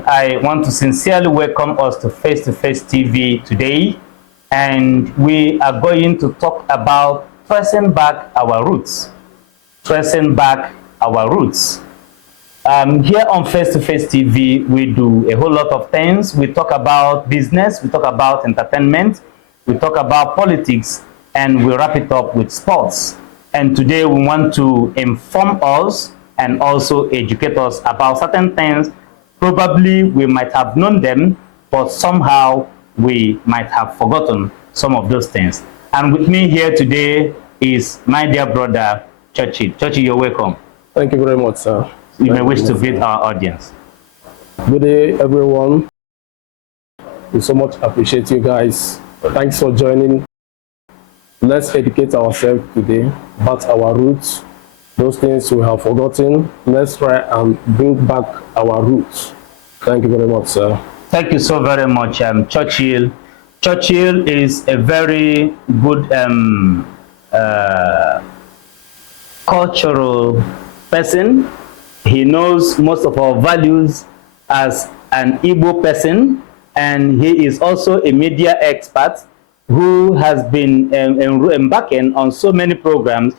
everyone. I want to sincerely welcome us to FaceToface TV today, and we are going to talk about tracing back our roots. Tracing back our roots. Here on FaceToface TV, we do a whole lot of things. We talk about business, we talk about entertainment, we talk about politics, and we wrap it up with sports. And today we want to inform us and also educate us about certain things. Probably we might have known them, but somehow we might have forgotten some of those things. And with me here today is my dear brother, Churchill. Churchill, you're welcome. Thank you very much, sir. You may wish to greet our audience. Good day, everyone. We so much appreciate you guys. Thanks for joining. Let's educate ourselves today about our roots, those things we have forgotten. Let's try and bring back our roots. Thank you very much, sir. Thank you so very much, Churchill. Churchill is a very good cultural person. He knows most of our values as an Igbo person, and he is also a media expert who has been embarking on so many programs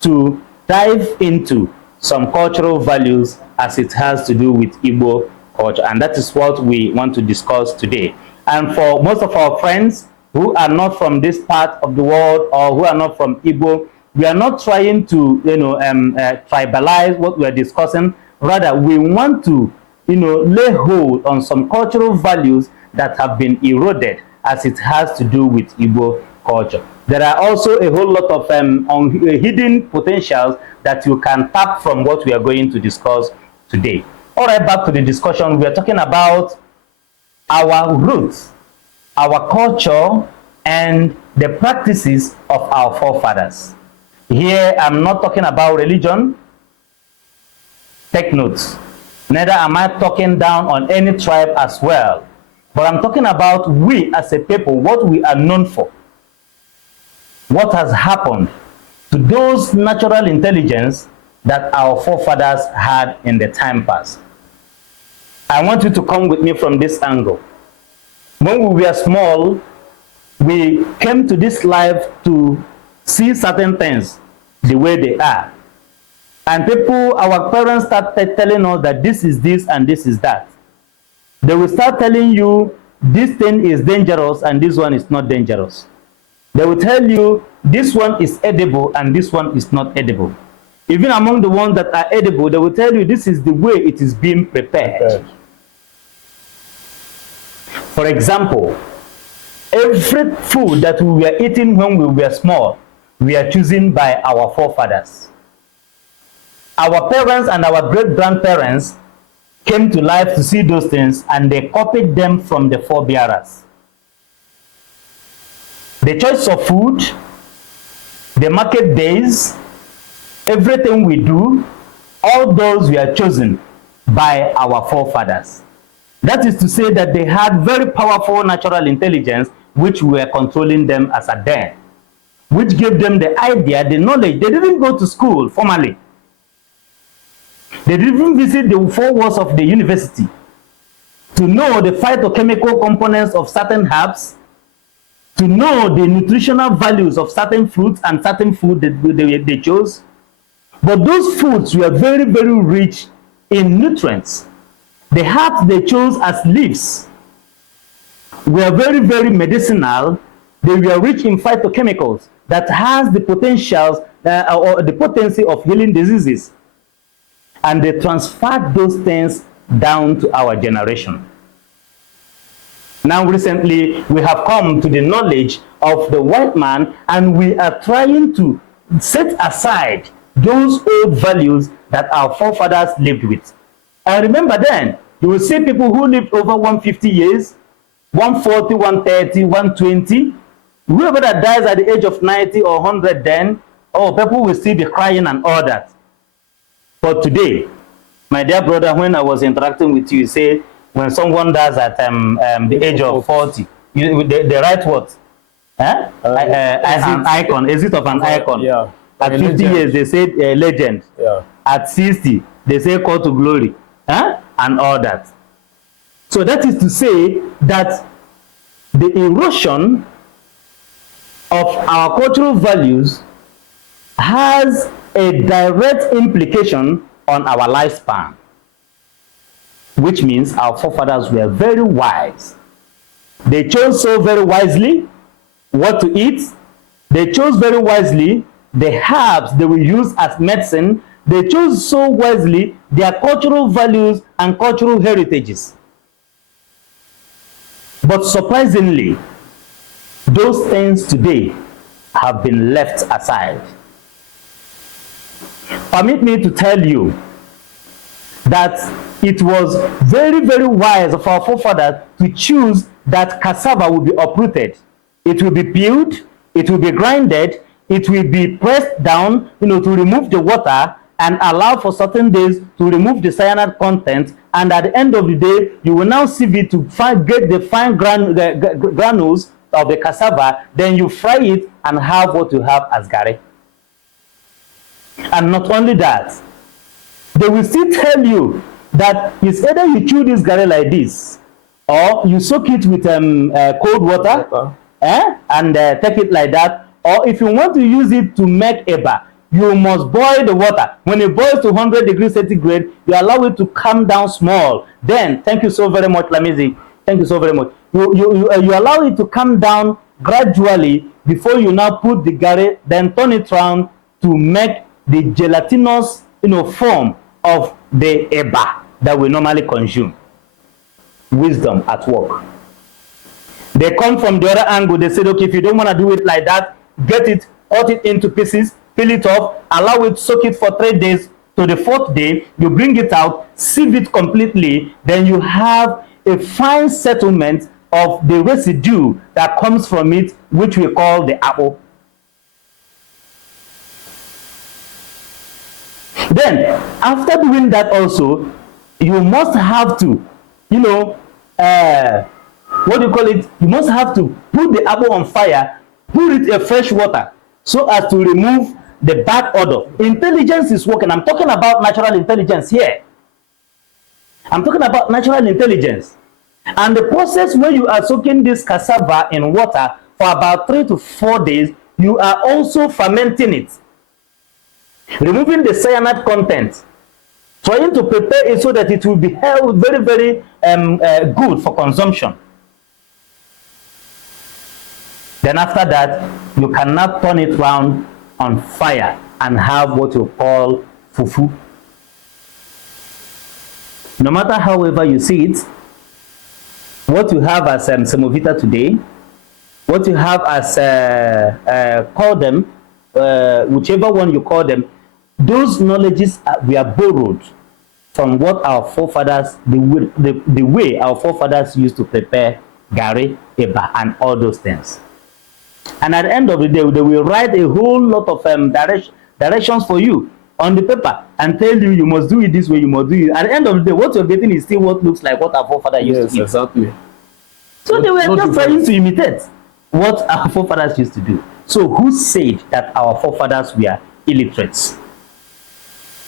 to dive into some cultural values as it has to do with Igbo culture. And that is what we want to discuss today. And for most of our friends who are not from this part of the world or who are not from Igbo, we are not trying to tribalize what we are discussing. Rather, we want to lay hold on some cultural values that have been eroded as it has to do with Igbo culture. There are also a whole lot of hidden potentials that you can tap from what we are going to discuss today. All right, back to the discussion. We are talking about our roots, our culture, and the practices of our forefathers. Here, I'm not talking about religion. Take notes. Neither am I talking down on any tribe as well. But I'm talking about we as a people, what we are known for. What has happened to those natural intelligence that our forefathers had in the time past. I want you to come with me from this angle. When we were small, we came to this life to see certain things the way they are. And people, our parents started telling us that this is this and this is that. They will start telling you this thing is dangerous and this one is not dangerous. They will tell you this one is edible and this one is not edible. Even among the ones that are edible, they will tell you this is the way it is being prepared. Okay. For example, every food that we were eating when we were small, we are choosing by our forefathers. Our parents and our great-grandparents came to life to see those things, and they copied them from the forebearers. The choice of food, the market days, everything we do, all those were chosen by our forefathers. That is to say that they had very powerful natural intelligence which were controlling them as a then, which gave them the idea, the knowledge. They didn't go to school formally. They didn't even visit the four walls of the university to know the phytochemical components of certain herbs, to know the nutritional values of certain fruits and certain food that they chose. But those foods were very, very rich in nutrients. The herbs they chose as leaves were very, very medicinal. They were rich in phytochemicals that has the potentials or the potency of healing diseases. And they transferred those things down to our generation. Now recently, we have come to the knowledge of the white man, and we are trying to set aside those old values that our forefathers lived with. And remember then, you will see people who lived over 150 years, 140, 130, 120. Whoever that dies at the age of 90 or 100 then, oh, people will still be crying and all that. But today, my dear brother, when I was interacting with you, you say when someone dies at the age of 40, they write what? An icon, exit of an icon. Yeah. At 50 years, they say a legend. Yeah. At 60, they say call to glory. And all that. So that is to say that the erosion of our cultural values has a direct implication on our lifespan, which means our forefathers were very wise. They chose so very wisely what to eat. They chose very wisely the herbs they will use as medicine. They chose so wisely their cultural values and cultural heritages. But surprisingly, those things today have been left aside. Permit me to tell you that it was very, very wise of our forefathers to choose that cassava will be uprooted. It will be peeled, it will be grinded, it will be pressed down, to remove the water and allow for certain days to remove the cyanide content. And at the end of the day, you will now sieve it to get the fine granules of the cassava. Then you fry it and have what you have as garri. And not only that, they will still tell you that it's either you chew this garri like this, or you soak it with cold water, and take it like that. Or if you want to use it to make eba, you must boil the water. When it boils to 100 degrees centigrade, you allow it to come down small. Then, thank you so very much, Lamizi. Thank you so very much. You allow it to come down gradually before you now put the garri, then turn it around to make the gelatinous, form of the eba that we normally consume. Wisdom at work. They come from the other angle. They said, okay, if you don't want to do it like that, get it, cut it into pieces, peel it off, allow it, soak it for 3 days. To the 4th day, you bring it out, sieve it completely, then you have a fine settlement of the residue that comes from it, which we call the apple. Then, after doing that also, you must have to, what do you call it? You must have to put the apple on fire, put it in fresh water, so as to remove the bad odor. Intelligence is working. I'm talking about natural intelligence here. I'm talking about natural intelligence. And the process where you are soaking this cassava in water for about 3 to 4 days, you are also fermenting it, removing the cyanide content, trying to prepare it so that it will be held very, very good for consumption. Then after that, you cannot turn it round on fire and have what you call fufu. No matter however you see it, what you have as semovita today, what you have as call them, whichever one you call them, those knowledges we are borrowed from what our forefathers, the way our forefathers used to prepare garri, eba, and all those things. And at the end of the day, they will write a whole lot of directions for you on the paper and tell you, you must do it this way, you must do it. At the end of the day, what you're getting is still what looks like what our forefathers used to do. Yes, exactly. So they were just trying to imitate what our forefathers used to do. So who said that our forefathers were illiterates?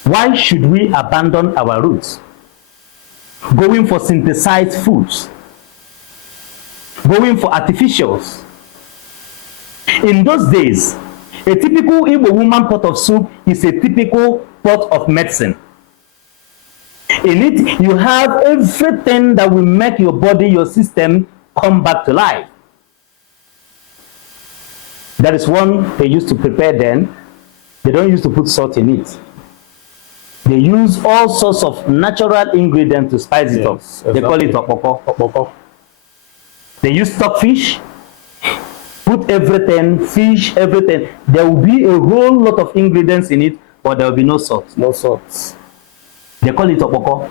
Why should we abandon our roots? Going for synthesized foods, going for artificials. In those days, a typical Igbo woman pot of soup is a typical pot of medicine. In it, you have everything that will make your body, your system come back to life. That is one they used to prepare then. They don't used to put salt in it. They use all sorts of natural ingredients to spice it up. Exactly. They call it okpoko. They use stockfish, put everything, fish, everything. There will be a whole lot of ingredients in it, but there will be no salt. No salt. They call it okpoko.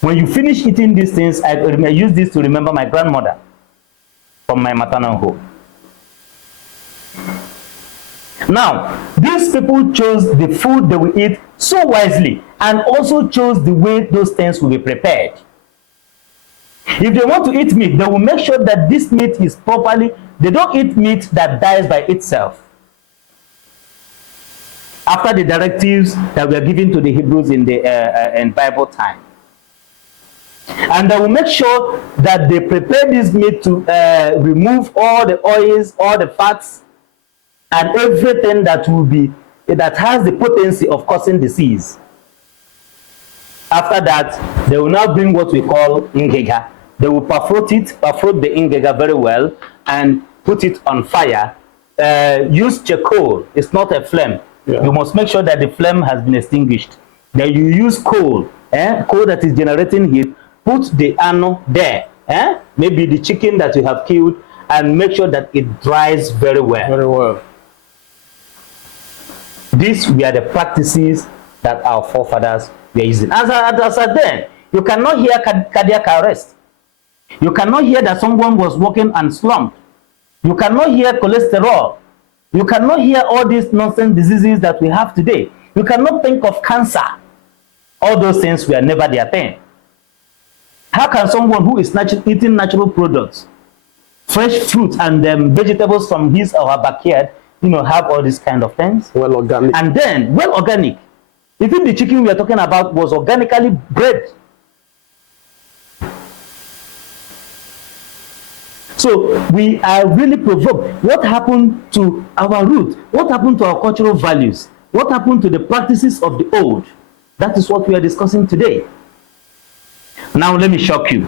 When you finish eating these things, I use this to remember my grandmother from my maternal home. Now, these people chose the food they will eat so wisely and also chose the way those things will be prepared. If they want to eat meat, they will make sure that this meat is properly, they don't eat meat that dies by itself. After the directives that were given to the Hebrews in the in Bible time. And they will make sure that they prepare this meat to remove all the oils, all the fats, and everything that has the potency of causing disease. After that, they will now bring what we call ingega. They will perforate the ingega very well, and put it on fire. Use charcoal. It's not a flame. Yeah. You must make sure that the flame has been extinguished. Then you use coal, coal that is generating heat. Put the ano there, maybe the chicken that you have killed, and make sure that it dries very well. Very well. These were the practices that our forefathers were using. As at then, you cannot hear cardiac arrest. You cannot hear that someone was walking and slumped. You cannot hear cholesterol. You cannot hear all these nonsense diseases that we have today. You cannot think of cancer. All those things were never their thing. How can someone who is eating natural products, fresh fruits and vegetables from his or her backyard, have all these kind of things? Well organic. And then, well organic. Even the chicken we are talking about was organically bred. So we are really provoked. What happened to our roots? What happened to our cultural values? What happened to the practices of the old? That is what we are discussing today. Now let me shock you.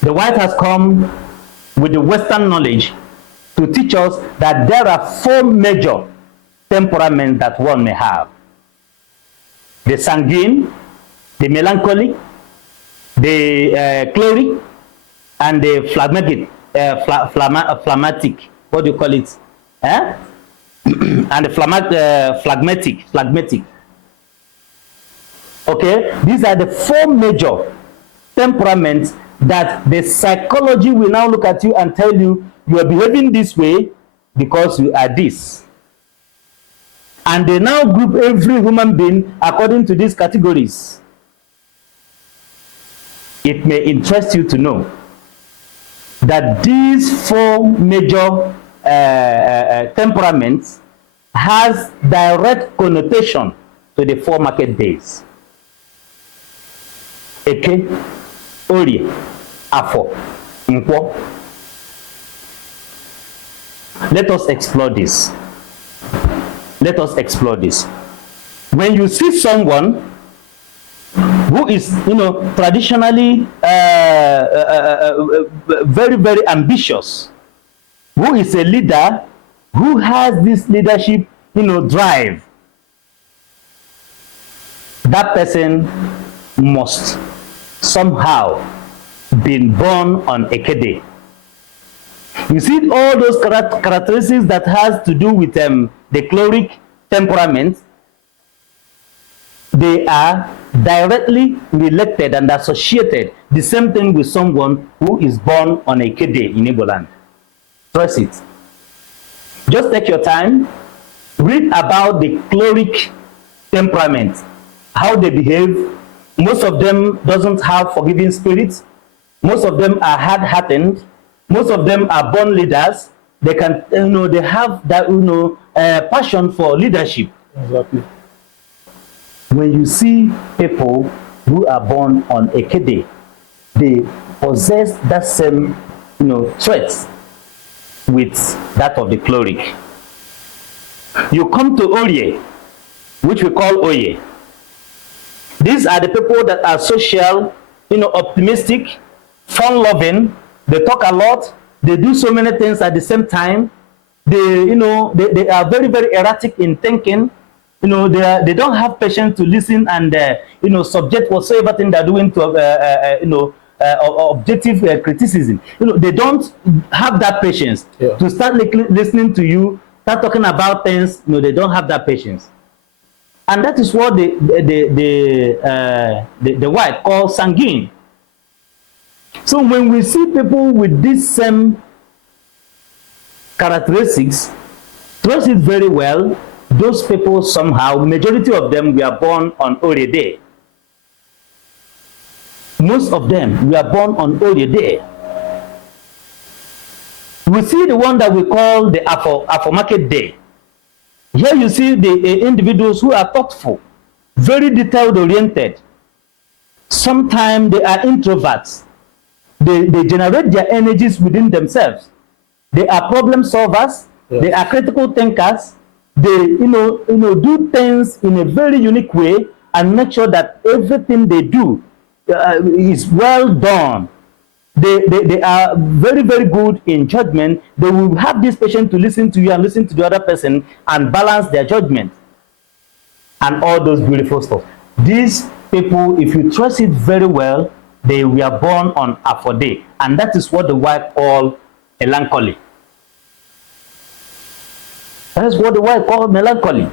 The white has come with the Western knowledge to teach us that there are 4 major temperaments that one may have. The sanguine, the melancholic, the choleric, and the phlegmatic. What do you call it? And the phlegmatic. Okay, these are the 4 major temperaments that the psychology will now look at you and tell you you are behaving this way because you are this. And they now group every human being according to these categories. It may interest you to know that these 4 major temperaments has direct connotation to the 4 market days. Eke, Orie, Afo, Nkwo. Let us explore this. Let us explore this. When you see someone who is, traditionally very, very ambitious, who is a leader, who has this leadership, drive, that person must somehow been born on Ekede. You see all those characteristics that has to do with the choleric temperament, they are directly related and associated the same thing with someone who is born on Ekede in Igbo land. Trust it. Just take your time, read about the choleric temperament, how they behave. Most of them doesn't have forgiving spirits. Most of them are hard-hearted. Most of them are born leaders. They can, they have that, passion for leadership. Exactly. When you see people who are born on Ekede, they possess that same, traits with that of the choleric. You come to Orie, which we call Oye. These are the people that are social, optimistic, fun-loving. They talk a lot. They do so many things at the same time. They are very, very erratic in thinking. They don't have patience to listen and, subject whatsoever thing they're doing to, objective criticism. They don't have that patience to start listening to you, start talking about things. They don't have that patience. And that is what the white call sanguine. So when we see people with these same characteristics, trace it very well. Those people somehow, majority of them were born on Orie Day. Most of them were born on Orie Day. We see the one that we call the Afo Market Day. Here you see the individuals who are thoughtful, very detailed oriented. Sometimes they are introverts. They generate their energies within themselves. They are problem solvers. Yes. They are critical thinkers. They do things in a very unique way and make sure that everything they do is well done. They are very, very good in judgment. They will have this patience to listen to you and listen to the other person and balance their judgment and all those beautiful stuff. These people, if you trust it very well, they were born on Afode, and that is what the white call melancholy. That is what the white call melancholy.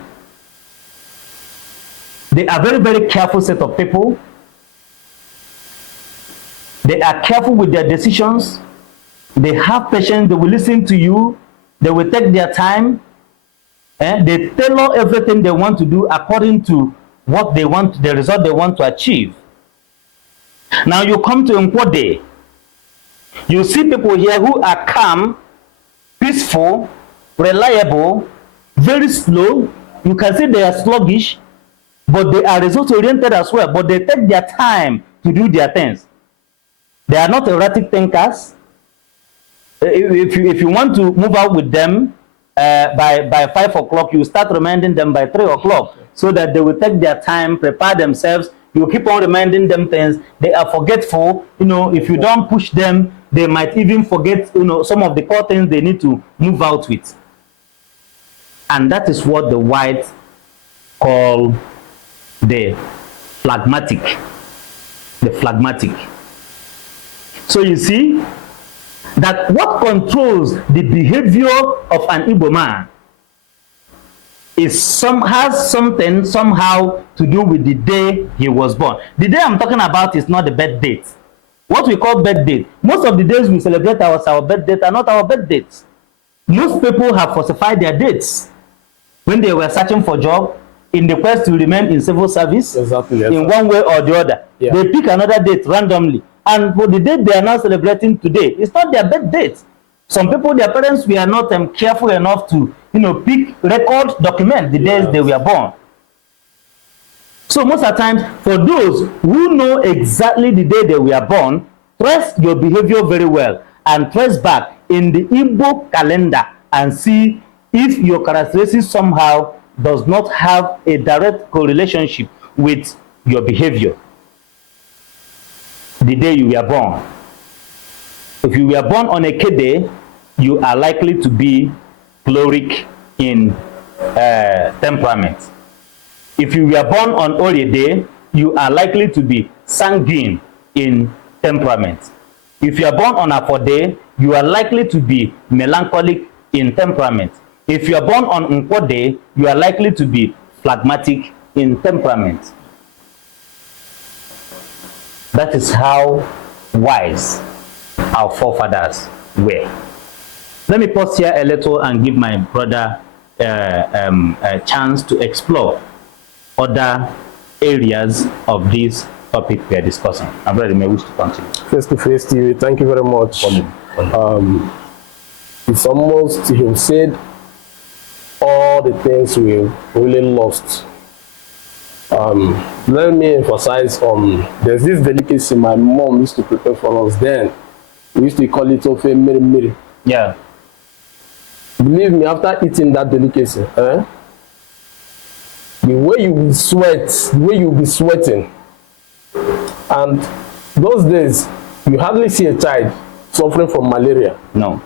They are very, very careful set of people. They are careful with their decisions. They have patience. They will listen to you. They will take their time. They tailor everything they want to do according to what they want, the result they want to achieve. Now you come to Nkwode. You see people here who are calm, peaceful, reliable, very slow. You can see they are sluggish, but they are result-oriented as well. But they take their time to do their things. They are not erratic thinkers. If you want to move out with them by 5 o'clock, you start reminding them by 3 o'clock so that they will take their time, prepare themselves. You keep on reminding them things. They are forgetful. If you don't push them, they might even forget some of the core things they need to move out with. And that is what the whites call the phlegmatic. The phlegmatic. So you see that what controls the behavior of an Igbo man has something somehow to do with the day he was born. The day I'm talking about is not the birth date. What we call birth date. Most of the days we celebrate our birth date are not our birth dates. Most people have falsified their dates when they were searching for job in the quest to remain in civil service. Exactly, yes, in one way or the other. Yeah. They pick another date randomly. And for the date they are now celebrating today, it's not their birth date. Some people, their parents were not careful enough to, pick, record, document the days they were born. So most of the times, for those who know exactly the day they were born, trace your behavior very well and trace back in the Igbo calendar and see if your characteristics somehow does not have a direct correlation with your behavior. The day you were born. If you were born on a K-day, you are likely to be choleric in temperament. If you were born on Ori Day, you are likely to be sanguine in temperament. If you are born on Afo Day, you are likely to be melancholic in temperament. If you are born on Nkwo Day, you are likely to be phlegmatic in temperament. That is how wise our forefathers were. Let me pause here a little and give my brother a chance to explore other areas of this topic we are discussing. My brother may wish to continue. FaceToface TV, thank you very much. It's almost, you've said all the things we've really lost. Let me emphasize on, there's this delicacy my mom used to prepare for us then. We used to call it ofe miri miri. Yeah. Believe me, after eating that delicacy, the way you will sweat, the way you'll be sweating, and those days, you hardly see a child suffering from malaria. No.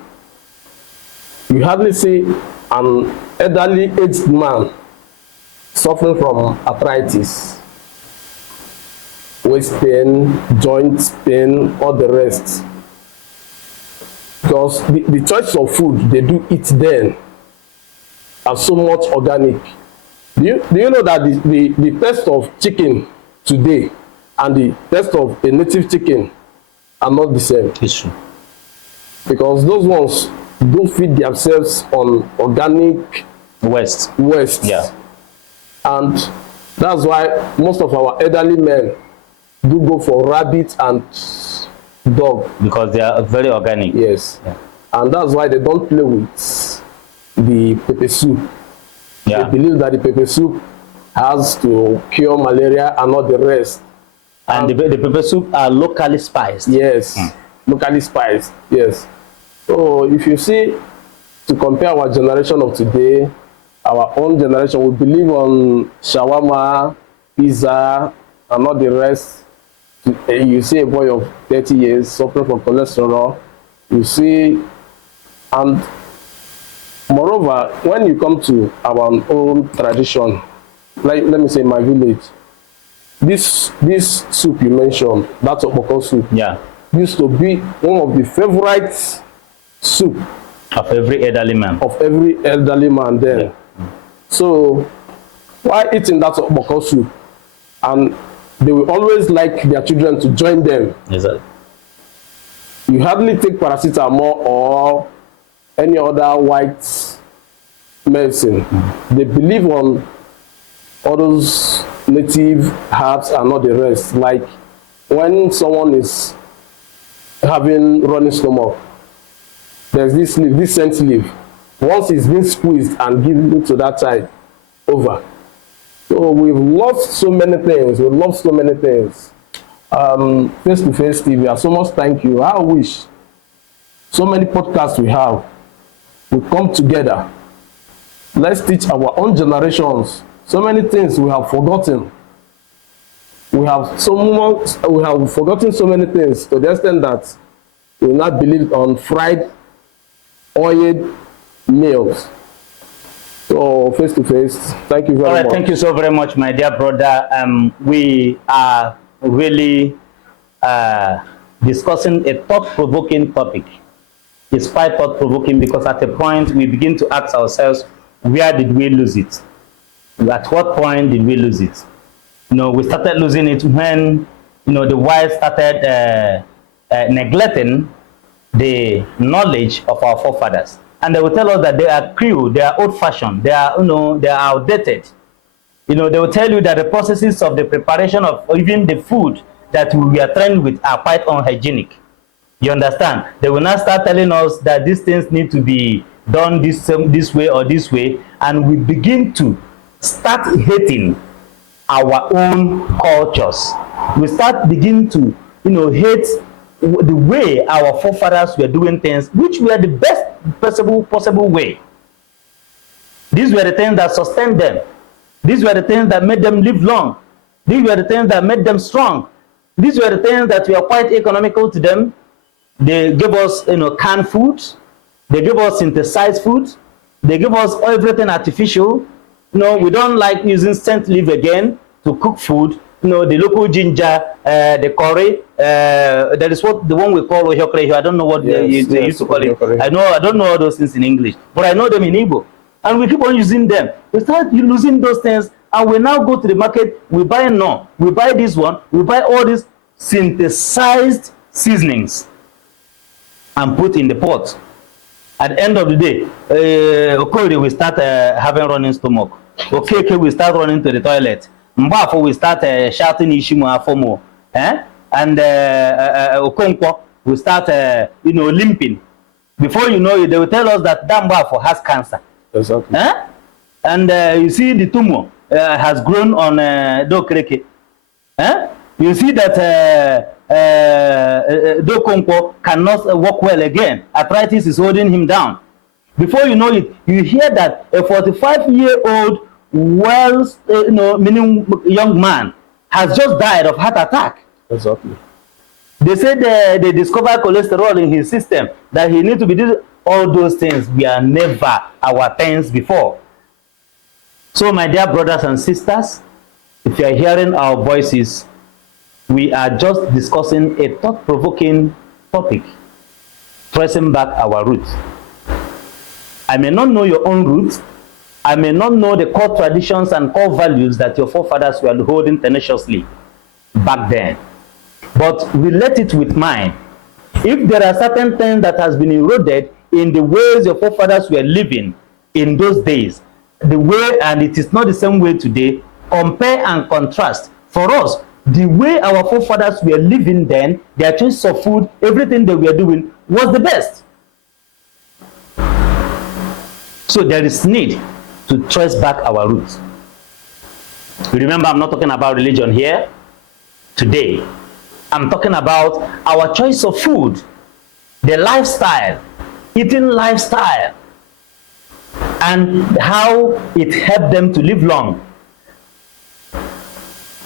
You hardly see an elderly aged man suffering from arthritis, waist pain, joint pain, all the rest. Because the choice of food they do eat then are so much organic. Do you know that the taste of chicken today and the taste of a native chicken are not the same? It's true. Because those ones do feed themselves on organic waste. Yeah. And that's why most of our elderly men do go for rabbit and dog. Because they are very organic. Yes. Yeah. And that's why they don't play with the pepper soup. Yeah. They believe that the pepper soup has to cure malaria and all the rest. And the pepper soup are locally spiced. Yes, locally spiced. Yes. So if you see, to compare our generation of today, our own generation, we believe on shawarma, pizza, and all the rest. You see a boy of 30 years suffering from cholesterol. You see, and moreover, when you come to our own tradition, like let me say my village, this soup you mentioned, that's okpoko soup, used to be one of the favorite soup of every elderly man. Then. Yeah. So while eating that okpoko soup, and they will always like their children to join them. Exactly. You hardly take paracetamol or any other white medicine. They believe on all those native herbs and all the rest. Like when someone is having running stomach, there's this leaf, this scent leaf. Once it's been squeezed and given to that side, over. So we've lost so many things. We've lost so many things. Face-to-Face TV, I so much thank you. I wish so many podcasts we have will come together. Let's teach our own generations so many things we have forgotten. We have forgotten so many things to the extent that we will not believe on fried, oiled meals. So Face-to-Face, thank you very much. Thank you so very much, my dear brother. We are really discussing a thought-provoking topic. It's quite thought-provoking because at a point we begin to ask ourselves, where did we lose it? At what point did we lose it? We started losing it when, the wise started neglecting the knowledge of our forefathers. And they will tell us that they are crude, they are old-fashioned, they are, they are outdated. They will tell you that the processes of the preparation of even the food that we are trained with are quite unhygienic. You understand? They will now start telling us that these things need to be done this way or this way, and we begin to start hating our own cultures. We begin to, hate the way our forefathers were doing things, which were the best possible way. These were the things that sustained them. These were the things that made them live long. These were the things that made them strong. These were the things that were quite economical to them. They gave us, canned food. They gave us synthesized food. They give us everything artificial. We don't like using scent leaf again to cook food. The local ginger, the curry, that is what the one we call ohiokre. I don't know what they used to call it. I don't know all those things in English, but I know them in Igbo. And we keep on using them. We start losing those things, and we now go to the market, we buy we buy this one, we buy all these synthesized seasonings and put in the pot. At the end of the day, Okori will start having running stomach. Okeke will start running to the toilet. Mbafo will start shouting Ishimu Afomo. And Okonkwo will start, limping. Before you know it, they will tell us that Mbafo has cancer. Exactly. And you see the tumor has grown on Dokreke. You see that Dokonkwo cannot walk well again. Arthritis is holding him down. Before you know it, you hear that a 45-year-old, meaning young man has just died of heart attack. Exactly. They said they discovered cholesterol in his system, that he needs to be doing all those things. We are never our things before. So, my dear brothers and sisters, if you are hearing our voices, we are just discussing a thought-provoking topic, tracing back our roots. I may not know your own roots. I may not know the core traditions and core values that your forefathers were holding tenaciously back then. But relate it with mine. If there are certain things that has been eroded in the ways your forefathers were living in those days, the way, and it is not the same way today, compare and contrast. For us, the way our forefathers were living then, their choice of food, everything they were doing was the best. So there is need to trace back our roots. You remember, I'm not talking about religion here. today. I'm talking about our choice of food, the lifestyle, eating lifestyle, and how it helped them to live long.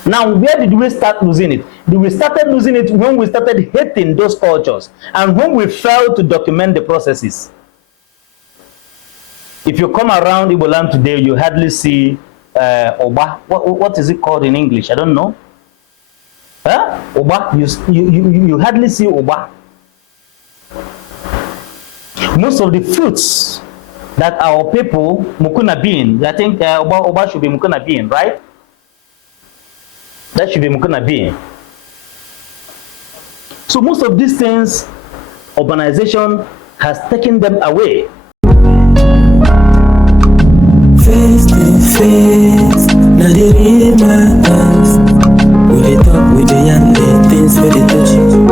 Now, where did we start losing it? We started losing it when we started hating those cultures and when we failed to document the processes. If you come around Igbo land today, you hardly see Oba. What is it called in English? I don't know. Huh? Oba. You hardly see Oba. Most of the fruits that our people, Mukuna bean, I think Oba should be Mukuna bean, right? That should be Mukuna bean. So most of these things, urbanization has taken them away. Face to face, now they read my eyes. We dey talk, we dey yarn the things where they touch you.